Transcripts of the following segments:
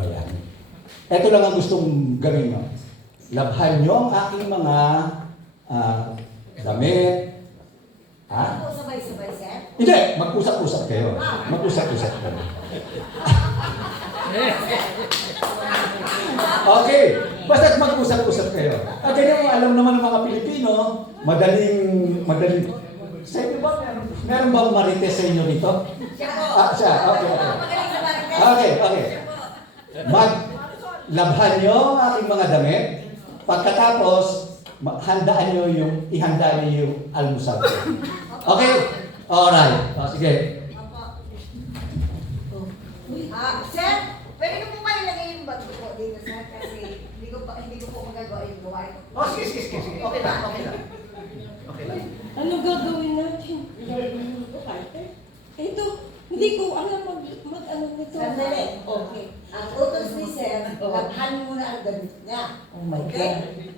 bayani. Ito lang ang gustong gawin nyo. Labhan nyo ang aking mga damit. Ha? Sabay-sabay, sir? Hindi, mag-usap-usap kayo. Mag-usap-usap kayo. Okay, basta't mag-usap-usap kayo. At ganyan, alam naman ng mga Pilipino, madaling. Sa inyo ba, meron bang marites sa inyo dito? Siya po. Siya, okay. Magaling sa marites. Okay. Maglabhan nyo ang aking mga damit. Pagkatapos, ihanda niyo yung almusal. Okay? Alright. Sige. Sir, pwede ko po ba ilagay yung bag ko dito, sir? Kasi hindi ko po magagawa yung gawain. Sige. Okay lang. Ano gagawin natin? Ito, hindi ko alam mag-ano nito. Sandali. Okay. Ang utos ni sir, labhan muna ang damit niya. Oh my Okay? God.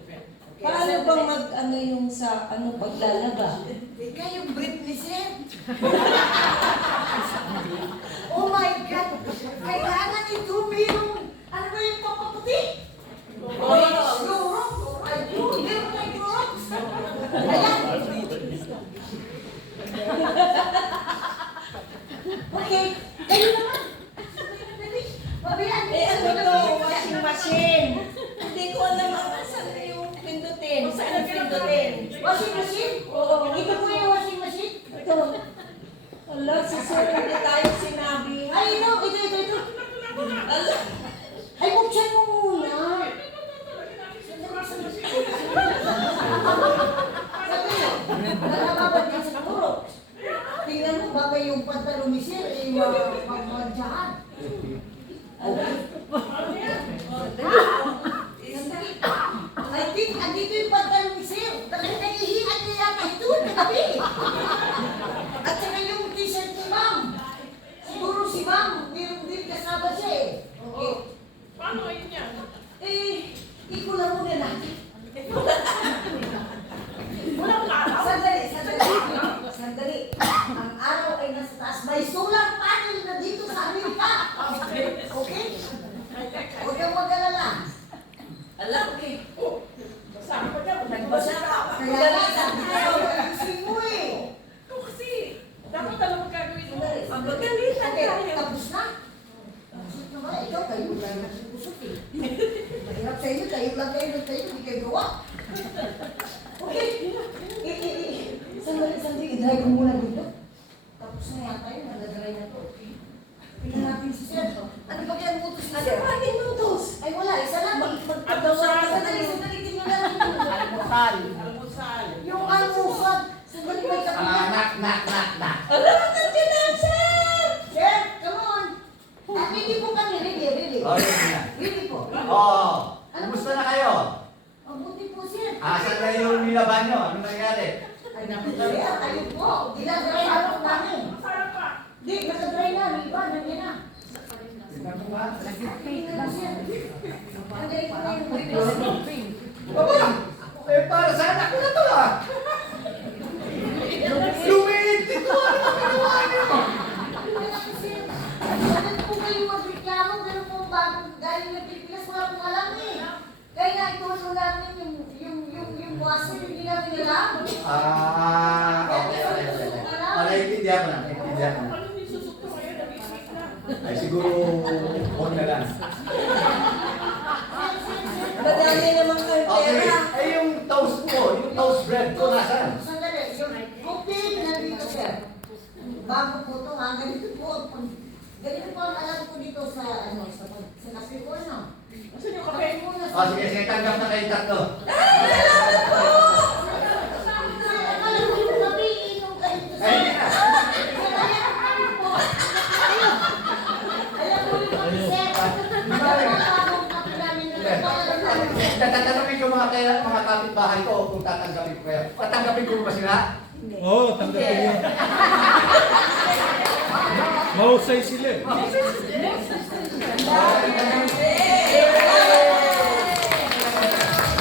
Paano bang mag-ano yung sa paglalaba? Ika yung brief ni sir. Oh my God! Kailangan ito mayroong, ano ba yung papaputi? Clorox. Ayun, meron na Clorox. Ayan. Okay, kayo naman. Mabihan. Ano to? Washing machine. Hindi ko alam saan yung pindutin. Saan ang pindutin? Washing machine? Oo. Ito po yung washing machine? Ito. Ala, si Sir, hindi tayo sinabi. Ay, ito. Ala. Ay, buksan mo muna. Nakababad ka sa Clorox. Tingnan mo, baka yung pantalon ni Sir ay magmadyahan. I think, andito yung pantalon ni Sir. Talagang nahihihan niya yata ito kagabi. At saka yung t-shirt ni Ma'am. Siguro si Ma'am, meron din kasama siya eh. Okay. Paano yun yan? Ikulang muna natin. Walang araw. Sandali. Ang araw ay nasa taas. May solar panel na dito sa Amerika. Okay? Huwag kang mag-alala. Ala, okay. Saan pa dyan? Nagbasa ka. Kaya nga, sabi ko, ayusin mo eh. Ito kasi, dapat alam mo gagawin mo. Magagalitan Okay, tayo. tapos na. Tapos na ba? Ikaw, kayo lang nagsusok eh. Mahirap sa inyo, kayo lang hindi kayo gawa. Okay. Sandali, i-dry ko muna dito. Tapos na yata yun, nag-dry na to. Tingnan natin si Sir. Ano ba kaya ang utos ni Ano Sir? ba ating nutos? Ay wala, isa lang. Sandali, tingnan natin yung Almusal. yung almusal. Sandali, may kapitan. Nak. Ala, nandiyan na, Sir! Sir, come on. Ready po kami, ready. Ready po. Kumusta na kayo? Mabuti po, Sir. Asan na yung nilaban nyo? Ano nangyari? Ay, nakadry ayun po. Dinadry na po namin. Masarap pa. Di, nakadry na. Iba, nandiyan na. Tingnan mo ba? Tingnan na, Sir. Nagay ko na yung request. Baba! Para sa anak ko na to Lumiit ito! Ano ba ginawa niyo? Bakit po kayo magreklamo? Ganun po bagong galing na Pilipinas, wala pong alam eh. Kaya nga itulo namin yung wasin, hindi namin alam. Okay. Naintindihan ko na. Ano yung susukto ngayon? Nag-isip na. Ay, siguro, huwag na lang. Madami naman kayo Okay, pera. ay yung toast bread ko nasaan? Sandali, yung cookie nandito, Sir. Bago po ito, ha? Ganito po. Ganito po ang alam ko dito sa kape ko, no? Saan yung kape? Sige, tanggap na kayo tatlo. Salamat po! Akala ko yung kape, inom kayo dito, Sir. Ay, hindi na. Alam mo yung kape, Sir. Bagong kape namin na Tatanungin ko mga kapitbahay ko kung tatanggapin ko kayo. Tatanggapin ko ba sila? Oo, tanggapin niyo. Mahusay sila eh.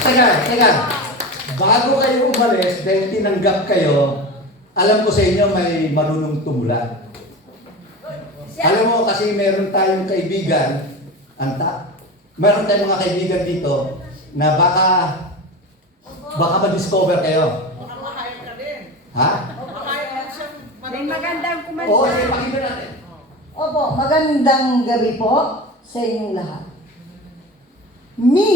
Teka. Bago kayo umalis, dahil tinanggap kayo, alam ko sa inyo may marunong tumulan. Alam mo kasi meron tayong kaibigan, Meron tayong mga kaibigan dito na baka ma-discover kayo. Baka mahayag ka din. Ha? Mahayag ka siyang May magandang kumanta. Oo, sige, pakinggan natin. Opo, magandang gabi po sa inyong lahat. Me,